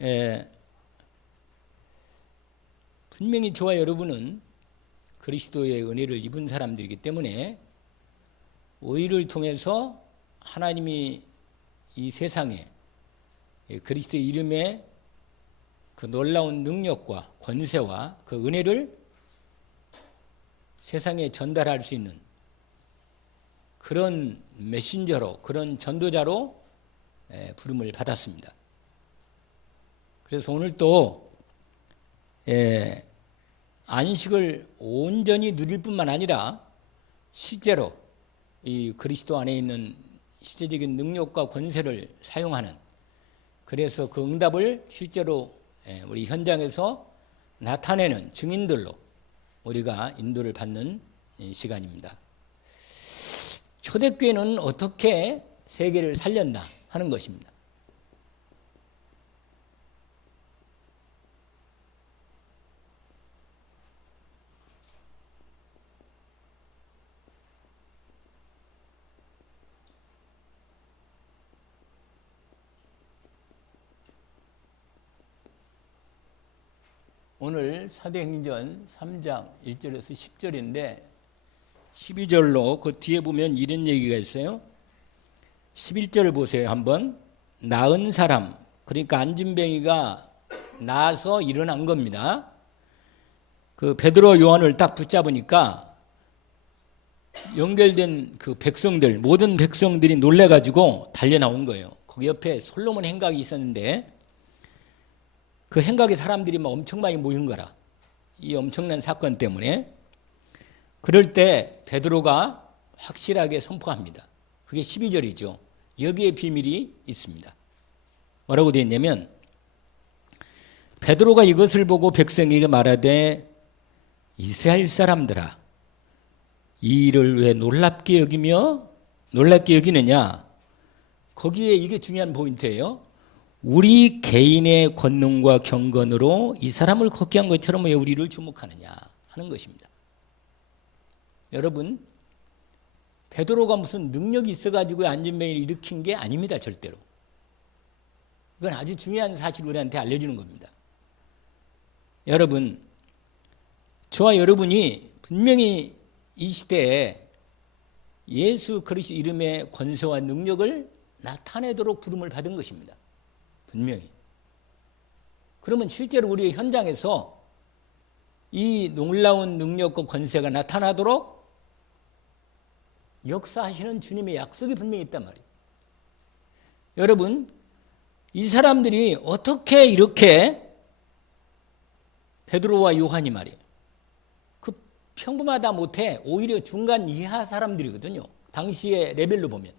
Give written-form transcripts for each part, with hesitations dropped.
에, 분명히 저와 여러분은 그리스도의 은혜를 입은 사람들이기 때문에 의를 통해서 하나님이 이 세상에 그리스도의 이름에 그 놀라운 능력과 권세와 그 은혜를 세상에 전달할 수 있는 그런 메신저로, 그런 전도자로 부름을 받았습니다. 그래서 오늘 또 안식을 온전히 누릴 뿐만 아니라 실제로 이 그리스도 안에 있는 실제적인 능력과 권세를 사용하는, 그래서 그 응답을 실제로 우리 현장에서 나타내는 증인들로 우리가 인도를 받는 시간입니다. 초대교회는 어떻게 세계를 살렸나 하는 것입니다. 오늘 사도행전 3장 1절에서 10절인데 12절로 그 뒤에 보면 이런 얘기가 있어요. 11절을 보세요. 한번. 나은 사람, 그러니까 안진뱅이가 나서 일어난 겁니다. 그 베드로 요한을 딱 붙잡으니까 연결된 그 백성들, 모든 백성들이 놀래가지고 달려나온 거예요. 거기 옆에 솔로몬 행각이 있었는데 그 행각에 사람들이 막 엄청 많이 모인 거라. 이 엄청난 사건 때문에. 그럴 때 베드로가 확실하게 선포합니다. 그게 12절이죠. 여기에 비밀이 있습니다. 뭐라고 되어 있냐면, 베드로가 이것을 보고 백성에게 말하되 이스라엘 사람들아, 이 일을 왜 놀랍게 여기느냐. 거기에 이게 중요한 포인트예요. 우리 개인의 권능과 경건으로 이 사람을 걷게 한 것처럼 왜 우리를 주목하느냐 하는 것입니다. 여러분, 베드로가 무슨 능력이 있어가지고 안진뱅이를 일으킨 게 아닙니다. 절대로. 이건 아주 중요한 사실을 우리한테 알려주는 겁니다. 여러분, 저와 여러분이 분명히 이 시대에 예수 그리스도 이름의 권세와 능력을 나타내도록 부름을 받은 것입니다. 분명히. 그러면 실제로 우리의 현장에서 이 놀라운 능력과 권세가 나타나도록 역사하시는 주님의 약속이 분명히 있단 말이에요. 여러분, 이 사람들이 어떻게 이렇게 베드로와 요한이 말이에요. 그 평범하다 못해 오히려 중간 이하 사람들이거든요. 당시의 레벨로 보면.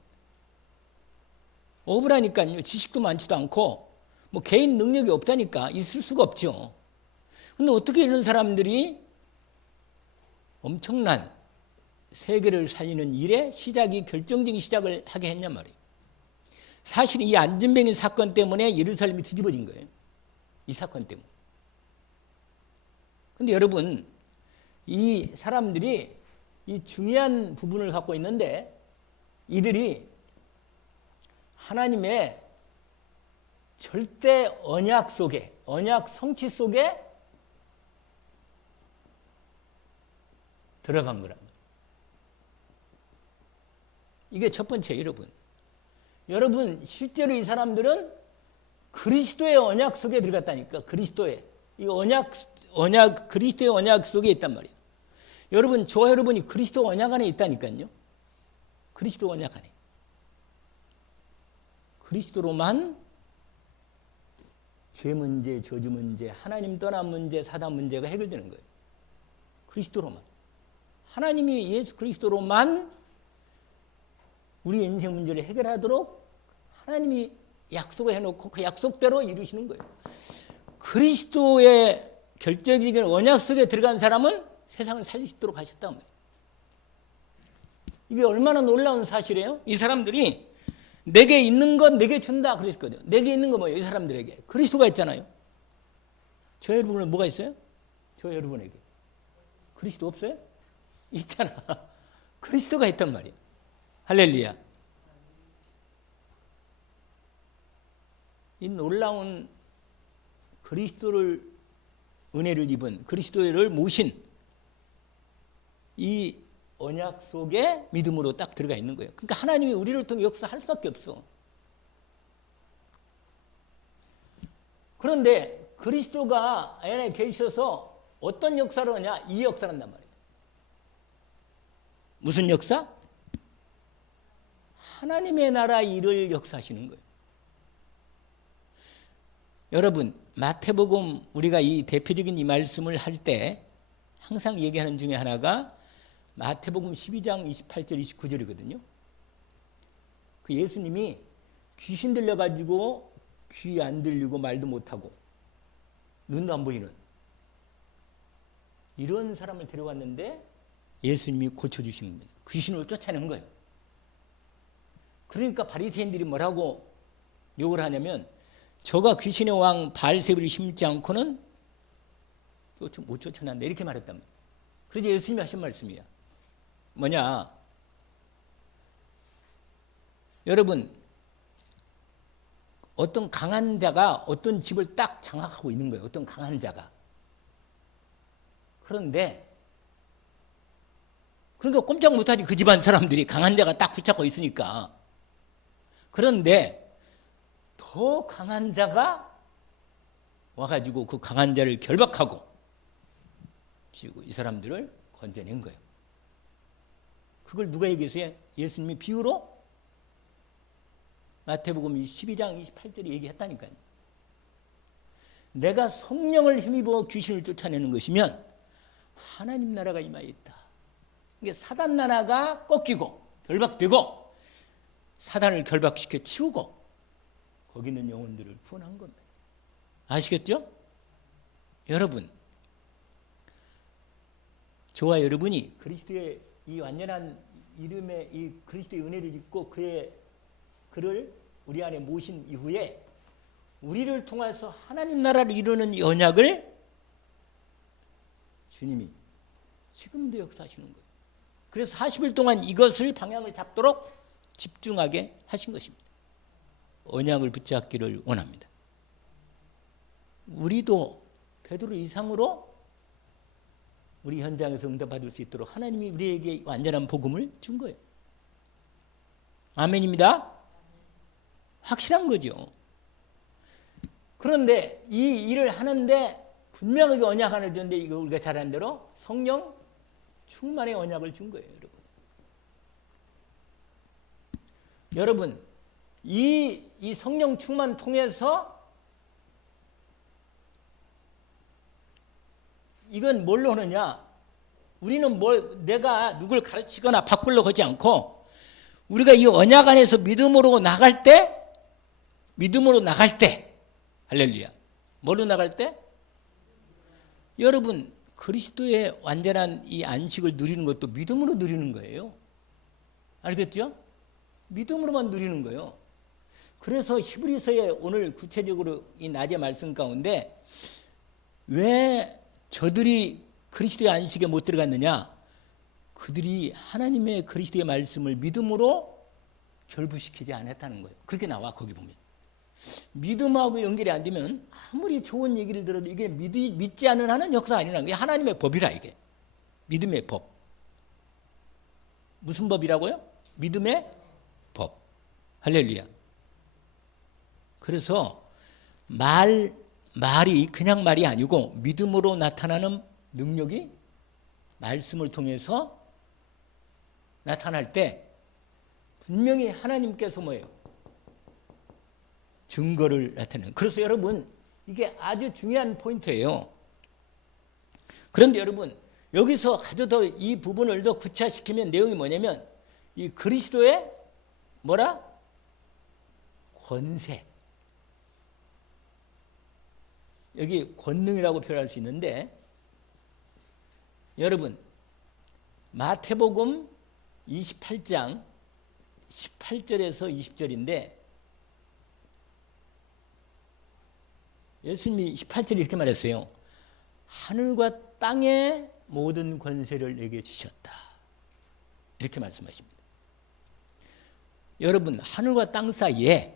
억울하니까요. 지식도 많지도 않고 뭐 개인 능력이 없다니까 있을 수가 없죠. 근데 어떻게 이런 사람들이 엄청난 세계를 살리는 일의 시작이 결정적인 시작을 하게 했냔 말이에요. 사실 이 안진뱅이 사건 때문에 예루살렘이 뒤집어진 거예요. 이 사건 때문에. 근데 여러분, 이 사람들이 이 중요한 부분을 갖고 있는데 이들이 하나님의 절대 언약 속에, 언약 성취 속에 들어간 거랍니다. 이게 첫 번째, 여러분. 여러분, 실제로 이 사람들은 그리스도의 언약 속에 들어갔다니까. 그리스도의 이 언약 그리스도의 언약 속에 있단 말이에요. 여러분, 저와 여러분이 그리스도 언약 안에 있다니까요. 그리스도 언약 안에. 그리스도로만 죄 문제, 저주 문제, 하나님 떠난 문제, 사단 문제가 해결되는 거예요. 그리스도로만. 하나님이 예수 그리스도로만 우리 인생 문제를 해결하도록 하나님이 약속을 해놓고 그 약속대로 이루시는 거예요. 그리스도의 결정적인 언약 속에 들어간 사람은 세상을 살릴 수 있도록 하셨단 말이에요. 이게 얼마나 놀라운 사실이에요? 이 사람들이 내게 있는 건 내게 준다 그랬거든요. 내게 있는 건 뭐예요? 이 사람들에게. 그리스도가 있잖아요. 저 여러분은 뭐가 있어요? 저 여러분에게. 그리스도 없어요? 있잖아. 그리스도가 있단 말이에요. 할렐루야. 이 놀라운 그리스도를 은혜를 입은 그리스도를 모신 이 언약 속에 믿음으로 딱 들어가 있는 거예요. 그러니까 하나님이 우리를 통해 역사할 수밖에 없어. 그런데 그리스도가 안에 계셔서 어떤 역사를 하냐? 이 역사를 한단 말이에요. 무슨 역사? 하나님의 나라 일을 역사하시는 거예요. 여러분, 마태복음 우리가 이 대표적인 이 말씀을 할 때 항상 얘기하는 중에 하나가 마태복음 12장 28절 29절이거든요. 그 예수님이 귀신 들려가지고 귀 안 들리고 말도 못하고 눈도 안 보이는 이런 사람을 데려왔는데 예수님이 고쳐주신 겁니다. 귀신을 쫓아낸 거예요. 그러니까 바리새인들이 뭐라고 욕을 하냐면 저가 귀신의 왕 바알세불을 심지 않고는 못 쫓아낸다 이렇게 말했단 말이에요. 그래서 예수님이 하신 말씀이야. 뭐냐? 여러분, 어떤 강한 자가 어떤 집을 딱 장악하고 있는 거예요. 어떤 강한 자가. 그런데 그러니까 꼼짝 못하지. 그 집안 사람들이 강한 자가 딱 붙잡고 있으니까. 그런데 더 강한 자가 와가지고 그 강한 자를 결박하고 지고 이 사람들을 건져낸 거예요. 그걸 누가 얘기했어요? 예수님이 비유로 마태복음 12장 28절에 얘기했다니까요. 내가 성령을 힘입어 귀신을 쫓아내는 것이면 하나님 나라가 임하에 있다. 이게 사단 나라가 꺾이고 결박되고 사단을 결박시켜 치우고 거기 있는 영혼들을 구원한 겁니다. 아시겠죠? 여러분, 저와 여러분이 그리스도의 이 완전한 이름의 이 그리스도의 은혜를 입고 그를 우리 안에 모신 이후에 우리를 통해서 하나님 나라를 이루는 이 언약을 주님이 지금도 역사하시는 거예요. 그래서 40일 동안 이것을 방향을 잡도록 집중하게 하신 것입니다. 언약을 붙잡기를 원합니다. 우리도 베드로 이상으로 우리 현장에서 응답받을 수 있도록 하나님이 우리에게 완전한 복음을 준 거예요. 아멘입니다. 확실한 거죠. 그런데 이 일을 하는데 분명하게 언약 하나 줬는데 이거 우리가 잘한 대로 성령 충만의 언약을 준 거예요. 여러분, 이 성령 충만 통해서 이건 뭘로 하느냐? 우리는 내가 누굴 가르치거나 바꾸려고 하지 않고 우리가 이 언약 안에서 믿음으로 나갈 때 할렐루야. 뭘로 나갈 때? 여러분, 그리스도의 완전한 이 안식을 누리는 것도 믿음으로 누리는 거예요. 알겠죠? 믿음으로만 누리는 거예요. 그래서 히브리서에 오늘 구체적으로 이 낮의 말씀 가운데 왜 저들이 그리스도의 안식에 못 들어갔느냐? 그들이 하나님의 그리스도의 말씀을 믿음으로 결부시키지 않았다는 거예요. 그렇게 나와 거기 보면. 믿음하고 연결이 안 되면 아무리 좋은 얘기를 들어도 이게 믿지 않는 한은 역사 아니라는 게 하나님의 법이라 이게. 믿음의 법. 무슨 법이라고요? 믿음의 법. 할렐루야. 그래서 말이 그냥 말이 아니고 믿음으로 나타나는 능력이 말씀을 통해서 나타날 때 분명히 하나님께서 뭐예요? 증거를 나타내는. 그래서 여러분 이게 아주 중요한 포인트예요. 그런데 여러분 여기서 아주 더 이 부분을 더 구체화시키면 내용이 뭐냐면 이 그리스도의 뭐라? 권세. 여기 권능이라고 표현할 수 있는데 여러분 마태복음 28장 18절에서 20절인데 예수님이 18절에 이렇게 말했어요. 하늘과 땅의 모든 권세를 내게 주셨다. 이렇게 말씀하십니다. 여러분 하늘과 땅 사이에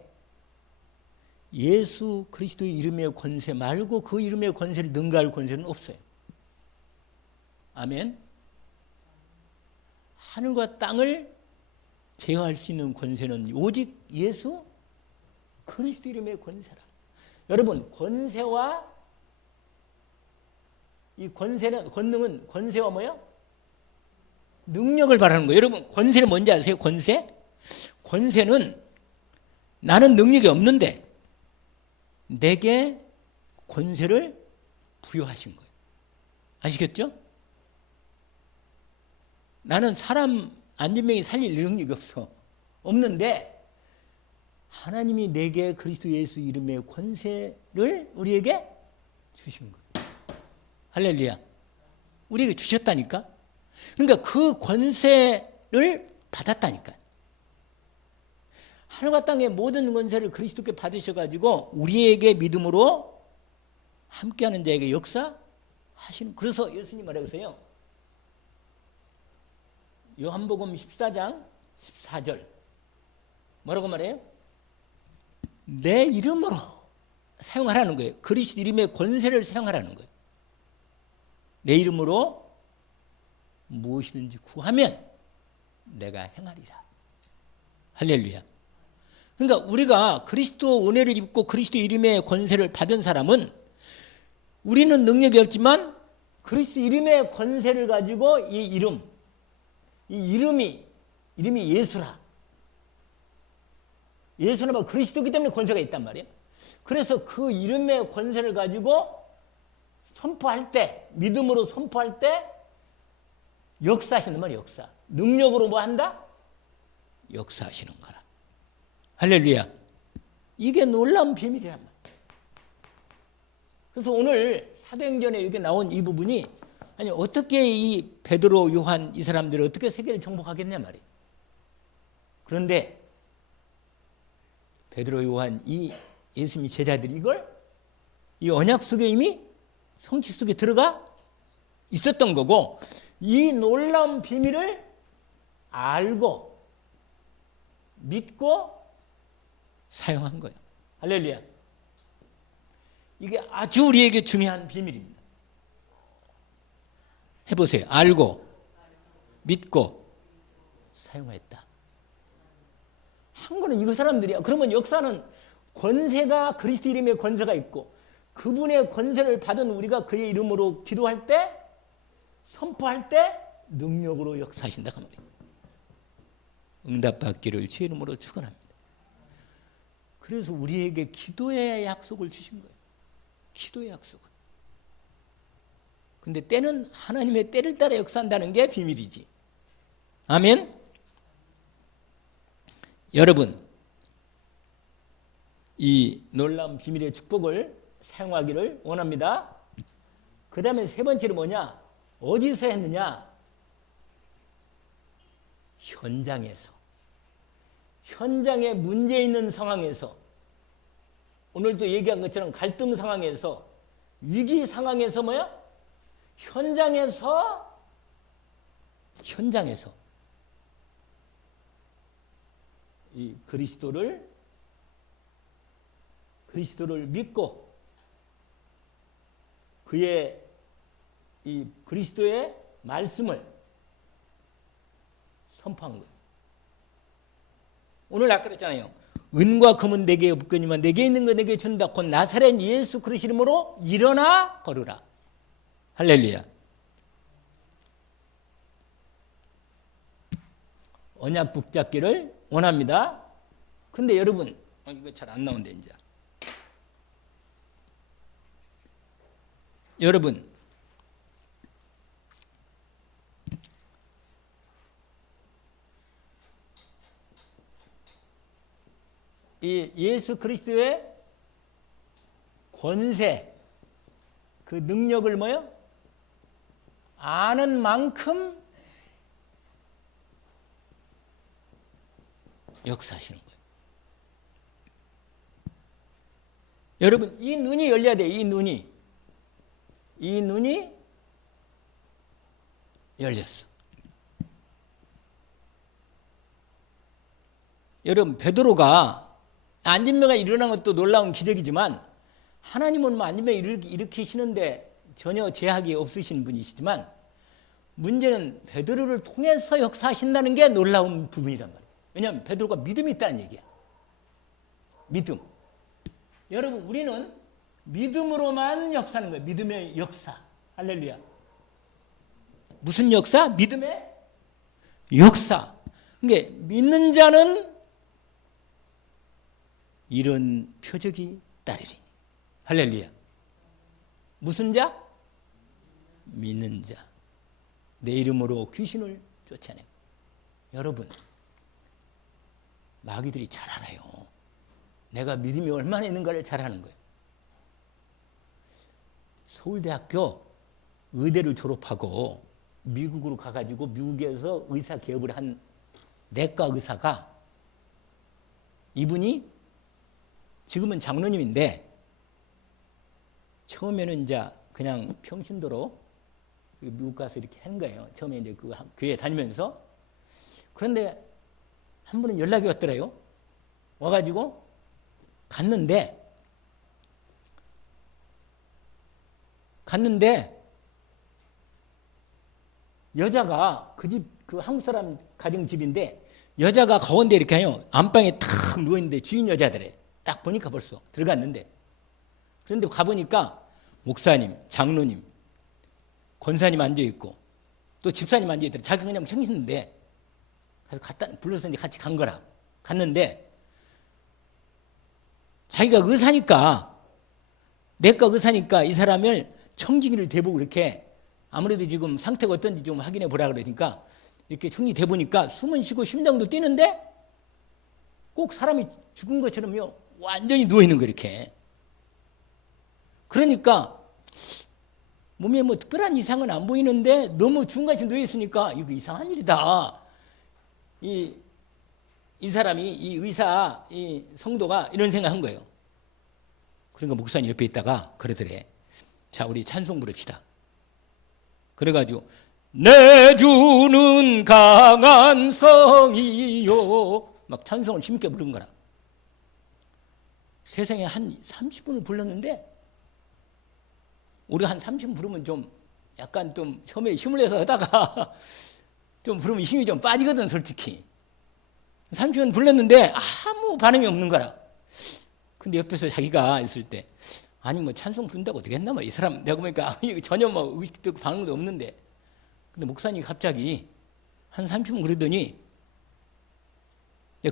예수 그리스도의 이름의 권세 말고 그 이름의 권세를 능가할 권세는 없어요. 아멘. 하늘과 땅을 제어할 수 있는 권세는 오직 예수 그리스도 이름의 권세라. 여러분, 권세와 이 권능은 권세와 뭐요? 능력을 말하는 거예요. 여러분, 권세는 뭔지 아세요? 권세는 나는 능력이 없는데 내게 권세를 부여하신 거예요. 아시겠죠? 나는 사람 안진병이 살릴 능력이 없는데 하나님이 내게 그리스도 예수 이름의 권세를 우리에게 주신 거예요. 할렐루야. 우리에게 주셨다니까. 그러니까 그 권세를 받았다니까. 하늘과 땅의 모든 권세를 그리스도께 받으셔가지고 우리에게 믿음으로 함께하는 자에게 역사하시는. 그래서 예수님 말하세요. 요한복음 14장 14절 뭐라고 말해요? 내 이름으로 사용하라는 거예요. 그리스도 이름의 권세를 사용하라는 거예요. 내 이름으로 무엇이든지 구하면 내가 행하리라. 할렐루야. 그러니까 우리가 그리스도 은혜를 입고 그리스도 이름의 권세를 받은 사람은 우리는 능력이 없지만 그리스도 이름의 권세를 가지고 이 이름이 예수라. 예수는 뭐 그리스도이기 때문에 권세가 있단 말이에요. 그래서 그 이름의 권세를 가지고 선포할 때, 믿음으로 선포할 때 역사하시는 말이에요. 역사. 능력으로 뭐 한다? 역사하시는 거라. 할렐루야. 이게 놀라운 비밀이란 말이에요. 그래서 오늘 사도행전에 여기 나온 이 부분이 아니 어떻게 이 베드로, 요한 이 사람들을 어떻게 세계를 정복하겠냐 말이에요. 그런데 베드로, 요한 이 예수님의 제자들이 이걸 이 언약 속에 이미 성취 속에 들어가 있었던 거고 이 놀라운 비밀을 알고 믿고 사용한 거예요. 할렐루야. 이게 아주 우리에게 중요한 비밀입니다. 해보세요. 알고 믿고 사용했다. 한 거는 이거 사람들이야. 그러면 역사는 권세가 그리스도 이름의 권세가 있고 그분의 권세를 받은 우리가 그의 이름으로 기도할 때 선포할 때 능력으로 역사하신다 그 말이에요. 응답받기를 주의 이름으로 축원합니다. 그래서 우리에게 기도의 약속을 주신 거예요. 기도의 약속을. 근데 때는 하나님의 때를 따라 역사한다는 게 비밀이지. 아멘. 여러분, 이 놀라운 비밀의 축복을 사용하기를 원합니다. 그 다음에 세 번째로 뭐냐? 어디서 했느냐? 현장에서. 현장에 문제 있는 상황에서, 오늘도 얘기한 것처럼 갈등 상황에서, 위기 상황에서 뭐야? 현장에서 이 그리스도를 믿고 그의 이 그리스도의 말씀을 선포한 거예요. 오늘 아까 그랬잖아요. 은과 금은 내게 없거니와 내게 있는 거 내게 준다. 곧 나사렛 예수 그리스도 이름으로 일어나 걸으라. 할렐루야. 언약 붙잡기를 원합니다. 근데 여러분, 이거 잘 안 나온대 이제. 여러분, 이 예수 그리스도의 권세, 그 능력을 뭐요? 아는 만큼 역사하시는 거예요. 여러분, 이 눈이 열려야 돼요. 이 눈이 열렸어. 여러분, 베드로가 안진매가 일어난 것도 놀라운 기적이지만 하나님은 뭐 안진매 일으키시는데 전혀 제약이 없으신 분이시지만 문제는 베드로를 통해서 역사하신다는 게 놀라운 부분이란 말이에요. 왜냐하면 베드로가 믿음이 있다는 얘기야. 믿음. 여러분 우리는 믿음으로만 역사하는 거예요. 믿음의 역사. 할렐루야. 무슨 역사? 믿음의 역사. 그러니까 믿는 자는 이런 표적이 따르리니. 할렐루야. 무슨 자? 믿는 자. 내 이름으로 귀신을 쫓아내고. 여러분 마귀들이 잘 알아요. 내가 믿음이 얼마나 있는가를 잘 아는 거예요. 서울대학교 의대를 졸업하고 미국으로 가가지고 미국에서 의사 개업을 한 내과 의사가, 이분이 지금은 장로님인데 처음에는 이제 그냥 평신도로 미국 가서 이렇게 한 거예요. 처음에 이제 그 교회 다니면서. 그런데 한 번은 연락이 왔더래요. 와가지고 갔는데 여자가 그 한국 사람 가정 집인데 여자가 가운데 이렇게 해요. 안방에 탁 누워있는데 주인 여자들에 딱 보니까 벌써 들어갔는데, 그런데 가보니까 목사님, 장로님, 권사님 앉아있고 또 집사님 앉아있더래. 자기가 그냥 생겼는데 그래서 불러서 이제 같이 간 거라. 갔는데 자기가 의사니까, 내과 의사니까 이 사람을 청진기를 대보고 이렇게, 아무래도 지금 상태가 어떤지 좀 확인해 보라 그러니까 이렇게 청진기 대보니까 숨은 쉬고 심장도 뛰는데 꼭 사람이 죽은 것처럼요 완전히 누워있는 거 이렇게. 그러니까 몸에 뭐 특별한 이상은 안 보이는데 너무 중간에 누워있으니까 이거 이상한 일이다. 이 사람이, 이 의사, 이 성도가 이런 생각한 거예요. 그러니까 목사님 옆에 있다가 그러더래. 자, 우리 찬송 부릅시다. 그래가지고 내 주는 강한 성이요 막 찬송을 힘있게 부른 거라. 세상에 한 30분을 불렀는데 우리가 한 30분 부르면 좀 약간 좀 처음에 힘을 내서 하다가 좀 부르면 힘이 좀 빠지거든 솔직히. 30분 불렀는데 아무 반응이 없는 거라. 근데 옆에서 자기가 있을 때 아니 뭐 찬송 부른다고 되겠나 뭐 이 사람 내가 보니까 전혀 뭐 의식도 반응도 없는데, 근데 목사님이 갑자기 한 30분 그러더니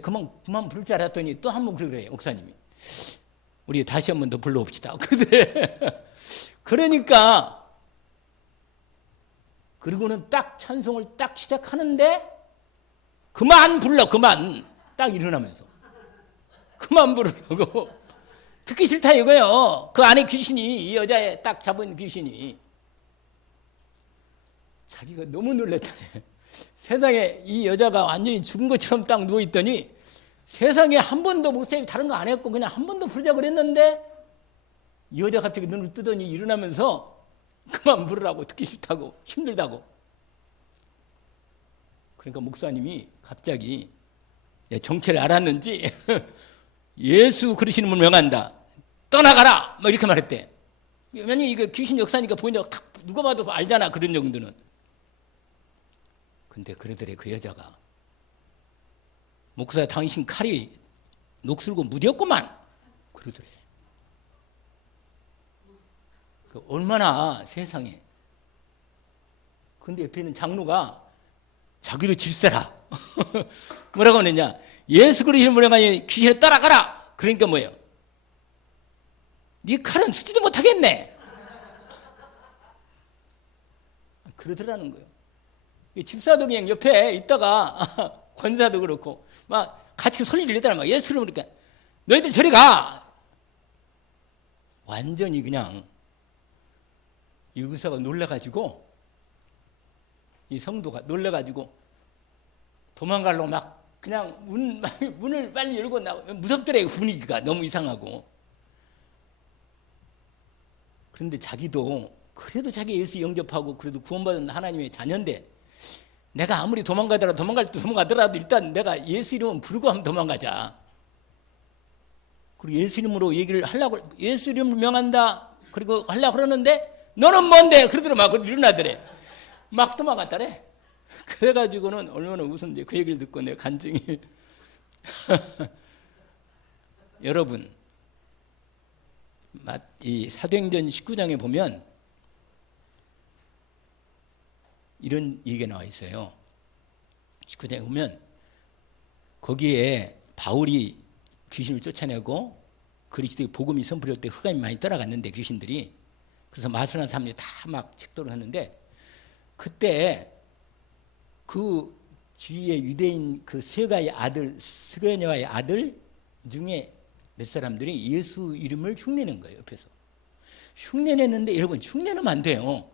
그만 부를 줄 알았더니 또 한 번 그러더래요. 목사님이 우리 다시 한 번 더 불러봅시다 그러더래. 그러니까 그리고는 딱 찬송을 딱 시작하는데 그만 불러, 그만. 딱 일어나면서 그만 부르라고. 듣기 싫다 이거예요. 그 안에 귀신이, 이 여자의 딱 잡은 귀신이. 자기가 너무 놀랬다. 세상에 이 여자가 완전히 죽은 것처럼 딱 누워있더니 세상에 한 번도 목사님이 다른 거 안 했고 그냥 한 번 더 부르자 그랬는데 이 여자 갑자기 눈을 뜨더니 일어나면서 그만 부르라고, 듣기 싫다고, 힘들다고. 그러니까 목사님이 갑자기 정체를 알았는지 예수 그리시는 분 명한다, 떠나가라 뭐 이렇게 말했대. 왜냐면 이거 귀신 역사니까 보인다고 딱 누가 봐도 알잖아, 그런 정도는. 근데 그러더래 그 여자가. 목사 당신 칼이 녹슬고 무디었구만 그러더래. 얼마나 세상에. 근데 옆에 있는 장로가 자기로 질세라. 뭐라고 하느냐, 예수 그리시는 분에 관해 귀신을 따라가라. 그러니까 뭐예요? 네 칼은 쓰지도 못하겠네. 그러더라는 거예요. 집사도 그냥 옆에 있다가 권사도 그렇고 막 같이 소리를 내더라. 막 예수 그러니까 너희들 저리 가. 완전히 그냥 이 의사가 놀라가지고, 이 성도가 놀라가지고 도망가려고 막 그냥 문을 빨리 열고 나가. 무섭더래 분위기가 너무 이상하고. 그런데 자기도 그래도 자기 예수 영접하고 그래도 구원받은 하나님의 자녀인데, 내가 아무리 도망가더라도 일단 내가 예수 이름은 부르고 한번 도망가자. 그리고 예수 이름으로 얘기를 하려고, 예수 이름을 명한다 그리고 하려고 그러는데 너는 뭔데? 그러더라. 막 일어나더래. 막 도망갔다래. 그래가지고는 얼마나 웃었는지 그 얘기를 듣고 내 간증이 여러분, 이 사도행전 19장에 보면 이런 얘기가 나와 있어요. 19장에 보면 거기에 바울이 귀신을 쫓아내고 그리스도의 복음이 선포될 때 흑암이 많이 떠나갔는데 귀신들이, 그래서 마술하는 사람들이 다 막 책도를 하는데, 그때 그 주위의 유대인 그 스가의 아들, 스가냐의 아들 중에 몇 사람들이 예수 이름을 흉내낸 거예요. 옆에서 흉내냈는데, 여러분 흉내내면 안 돼요.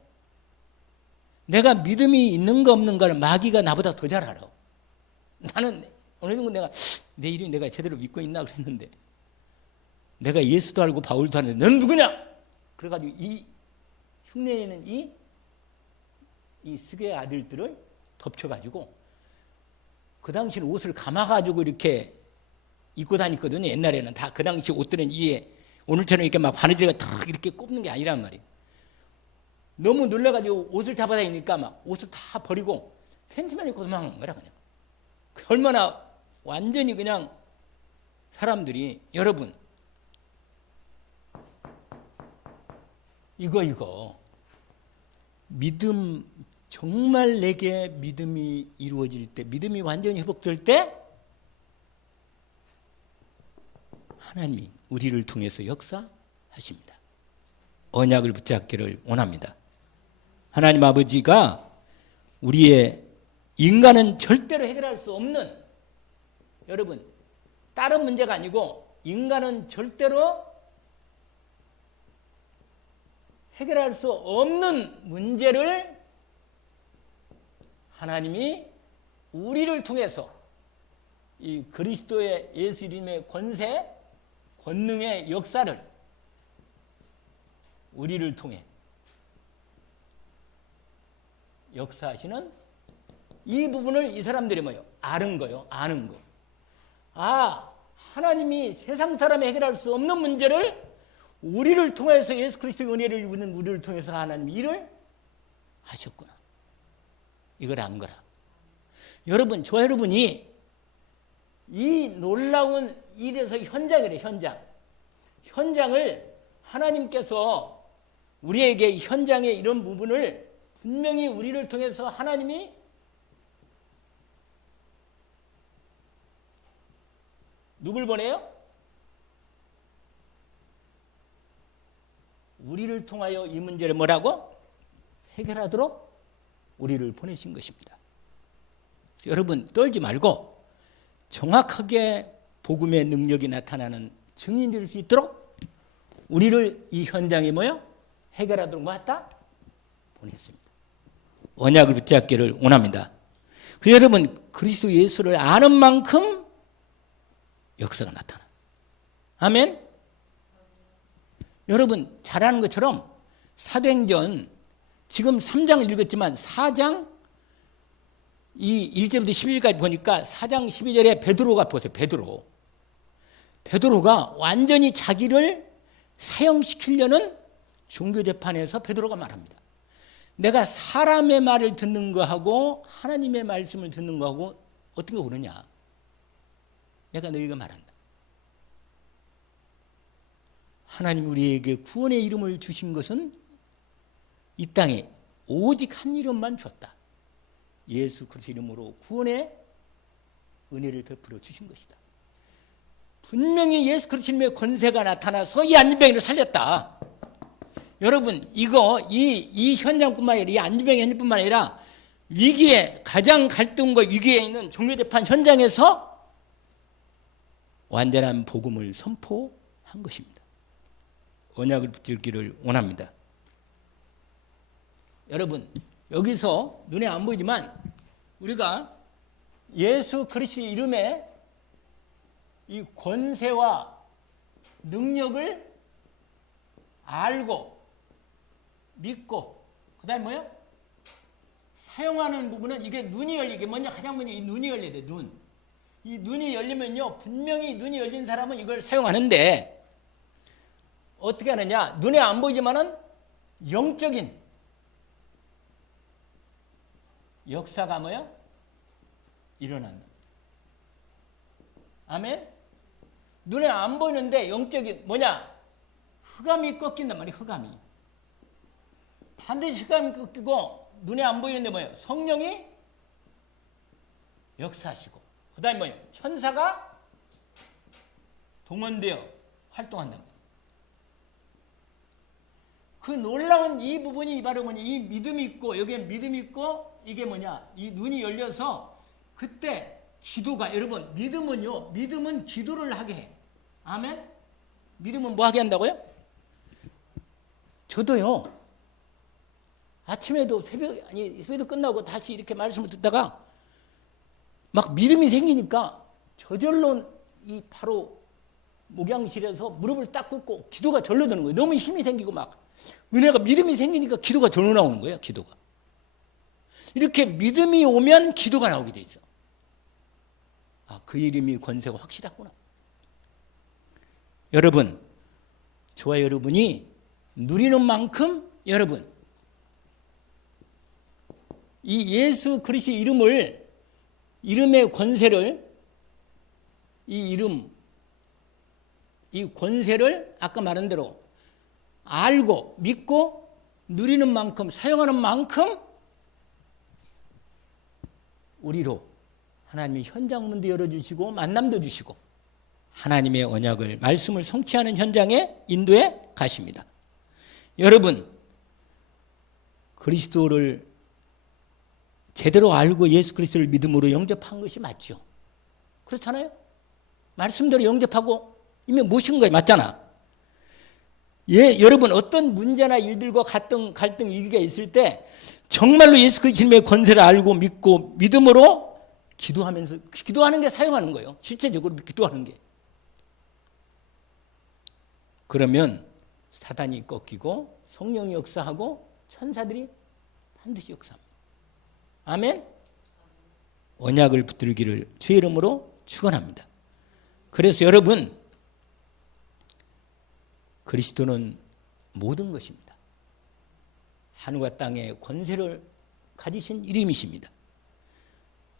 내가 믿음이 있는가 없는가를 마귀가 나보다 더 잘 알아. 나는 어느 정도 내가 내 이름이 내가 제대로 믿고 있나 그랬는데, 내가 예수도 알고 바울도 알는데 넌 누구냐? 그래가지고 이 흉내내는 이 스가의 아들들을 덮쳐가지고, 그 당시는 옷을 감아가지고 이렇게 입고 다녔거든요. 옛날에는 다 그 당시 옷들은 이게 오늘처럼 이렇게 막 바느질가 탁 이렇게 꼽는 게 아니란 말이에요. 너무 놀라가지고 옷을 잡아다니니까 막 옷을 다 버리고 팬티만 입고 도망간 거라 그냥. 얼마나 완전히 그냥 사람들이, 여러분 이거 믿음, 정말 내게 믿음이 이루어질 때, 믿음이 완전히 회복될 때 하나님이 우리를 통해서 역사하십니다. 언약을 붙잡기를 원합니다. 하나님 아버지가 우리의, 인간은 절대로 해결할 수 없는, 여러분 다른 문제가 아니고 인간은 절대로 해결할 수 없는 문제를 하나님이 우리를 통해서 이 그리스도의 예수 이름의 권세, 권능의 역사를 우리를 통해 역사하시는 이 부분을 이 사람들이 뭐예요? 아는 거요. 아는 거. 아, 하나님이 세상 사람이 해결할 수 없는 문제를 우리를 통해서, 예수 그리스도의 은혜를 입는 우리를 통해서 하나님이 일을 하셨구나. 이걸 안 거라. 여러분, 저 여러분이 이 놀라운 일에서 현장이래, 현장을 하나님께서 우리에게 현장의 이런 부분을 분명히 우리를 통해서 하나님이 누굴 보내요? 우리를 통하여 이 문제를 뭐라고? 해결하도록 우리를 보내신 것입니다. 여러분 떨지 말고 정확하게 복음의 능력이 나타나는 증인이 될 수 있도록 우리를 이 현장에 뭐요? 해결하도록 왔다? 보냈습니다. 언약을 붙잡기를 원합니다. 그래서 여러분 그리스도 예수를 아는 만큼 역사가 나타나. 아멘? 여러분 잘 아는 것처럼 사도행전 지금 3장을 읽었지만 4장 이 1절부터 11절까지 보니까 4장 12절에 베드로가 보세요. 베드로가 완전히 자기를 사형시키려는 종교재판에서 베드로가 말합니다. 내가 사람의 말을 듣는 거하고 하나님의 말씀을 듣는 거하고 어떤 거 그러냐? 내가 너희가 말한다. 하나님 우리에게 구원의 이름을 주신 것은 이 땅에 오직 한 이름만 줬다. 예수 그리스도 이름으로 구원의 은혜를 베풀어 주신 것이다. 분명히 예수 그리스도 이름의 권세가 나타나서 이 안진병이를 살렸다. 여러분 이거 이 현장뿐만 아니라 이 안진병 현장뿐만 아니라 위기에 가장 갈등과 위기에 있는 종교재판 현장에서 완전한 복음을 선포한 것입니다. 언약을 붙들기를 원합니다. 여러분 여기서 눈에 안 보이지만 우리가 예수 그리스도 이름의 이 권세와 능력을 알고 믿고 그 다음에 뭐예요? 사용하는 부분은 이게 눈이 열리게, 먼저 가장 먼저 이 눈이 열려야 돼. 이 눈이 열리면요, 분명히 눈이 열린 사람은 이걸 사용하는데 어떻게 하느냐? 눈에 안 보이지만은 영적인 역사가 뭐야? 일어난다. 아멘? 눈에 안 보이는데 영적인 뭐냐? 흑암이 꺾인단 말이야. 흑암이. 반드시 흑암이 꺾이고 눈에 안 보이는데 뭐예요? 성령이 역사하시고 그 다음에 뭐예요? 천사가 동원되어 활동한다. 그 놀라운 이 부분이 바로 뭐냐? 이 믿음이 있고 여기에 믿음이 있고 이게 뭐냐? 이 눈이 열려서 그때 기도가 여러분 믿음은요. 믿음은 기도를 하게 해. 아멘? 믿음은 뭐 하게 한다고요? 저도요. 아침에도 새벽도 끝나고 다시 이렇게 말씀을 듣다가 막 믿음이 생기니까 저절로 이 바로 목양실에서 무릎을 딱 꿇고 기도가 절로 드는 거예요. 너무 힘이 생기고 막 은혜가 믿음이 생기니까 기도가 절로 나오는 거예요. 기도가. 이렇게 믿음이 오면 기도가 나오게 돼 있어. 아, 그 이름이 권세가 확실하구나. 여러분, 저와 여러분이 누리는 만큼 여러분 이 예수 그리스도의 이름의 권세를 이 권세를 아까 말한 대로 알고 믿고 누리는 만큼 사용하는 만큼 우리로 하나님이 현장문도 열어주시고 만남도 주시고 하나님의 언약을 말씀을 성취하는 현장에 인도해 가십니다. 여러분 그리스도를 제대로 알고 예수 그리스도를 믿음으로 영접한 것이 맞죠. 그렇잖아요. 말씀대로 영접하고 이미 모신 거예요. 맞잖아. 예, 여러분 어떤 문제나 일들과 갈등 위기가 있을 때 정말로 예수 그리스도의 권세를 알고 믿고 믿음으로 기도하면서 기도하는 게 사용하는 거예요. 실제적으로 기도하는 게. 그러면 사단이 꺾이고 성령이 역사하고 천사들이 반드시 역사합니다. 아멘? 언약을 붙들기를 주의 이름으로 축원합니다. 그래서 여러분 그리스도는 모든 것입니다. 하늘과 땅의 권세를 가지신 이름이십니다.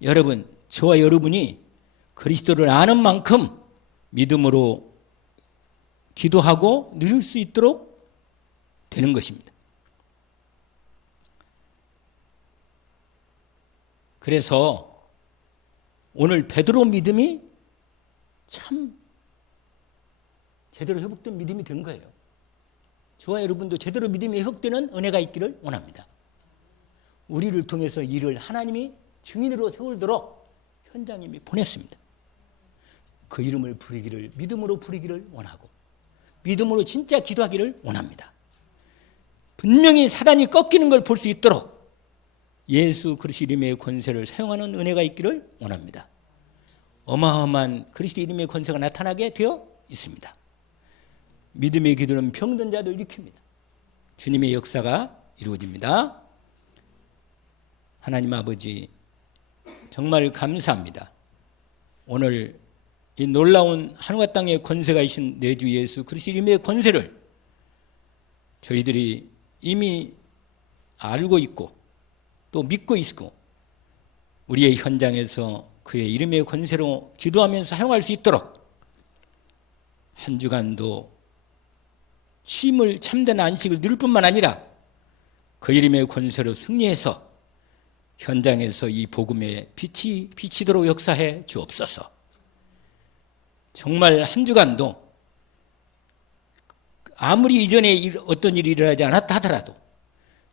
여러분, 저와 여러분이 그리스도를 아는 만큼 믿음으로 기도하고 누릴 수 있도록 되는 것입니다. 그래서 오늘 베드로 믿음이 참 제대로 회복된 믿음이 된 거예요. 저와 여러분도 제대로 믿음이 회복되는 은혜가 있기를 원합니다. 우리를 통해서 이를 하나님이 증인으로 세우도록 현장님이 보냈습니다. 그 이름을 부르기를 믿음으로 부르기를 원하고 믿음으로 진짜 기도하기를 원합니다. 분명히 사단이 꺾이는 걸 볼 수 있도록 예수 그리스도 이름의 권세를 사용하는 은혜가 있기를 원합니다. 어마어마한 그리스도 이름의 권세가 나타나게 되어 있습니다. 믿음의 기도는 병든 자도 일으킵니다. 주님의 역사가 이루어집니다. 하나님 아버지 정말 감사합니다. 오늘 이 놀라운 하늘과 땅의 권세가 이신 내 주 예수 그리스도 이름의 권세를 저희들이 이미 알고 있고 또 믿고 있고 우리의 현장에서 그의 이름의 권세로 기도하면서 사용할 수 있도록 한 주간도 쉼을 참된 안식을 누릴 뿐만 아니라 그 이름의 권세로 승리해서 현장에서 이 복음의 빛이 비치도록 역사해 주옵소서. 정말 한 주간도 아무리 이전에 어떤 일이 일어나지 않았다 하더라도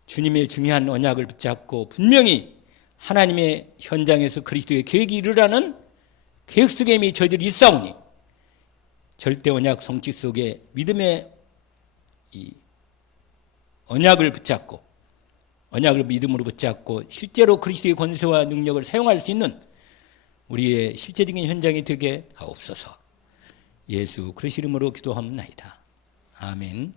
주님의 중요한 언약을 붙잡고 분명히 하나님의 현장에서 그리스도의 계획이 이루라는 계획 속에 이미 저희들이 있사오니 절대 언약 성취 속에 믿음의 이 언약을 붙잡고 언약을 믿음으로 붙잡고 실제로 그리스도의 권세와 능력을 사용할 수 있는 우리의 실제적인 현장이 되게 하옵소서. 예수 그리스도 이름으로 기도합나이다. 아멘.